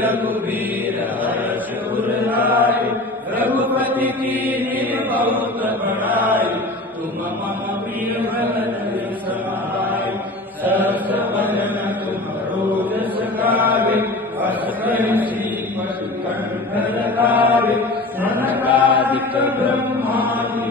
रघुवीर हर्ष उरलाय रघुपति की बहुत बड़ाई तुम मम प्रिय भगन समाय तुम रोज सकावे अस्कंसी पशु कंठ लगावे सनकादिक ब्रह्मादि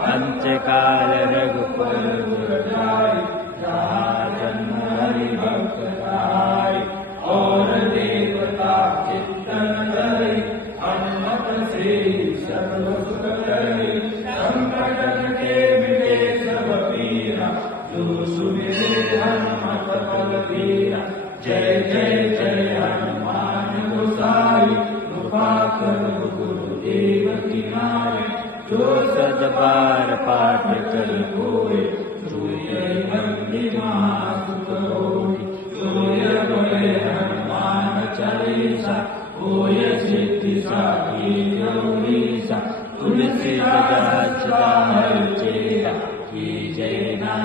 पञ्चकाल न पाठ कर कोय तूय मंदिर तूय बोले हनुमान चालीसा ओय चलो मा गौरीसा तुलसी सदा सदा हर चेरा की जय ना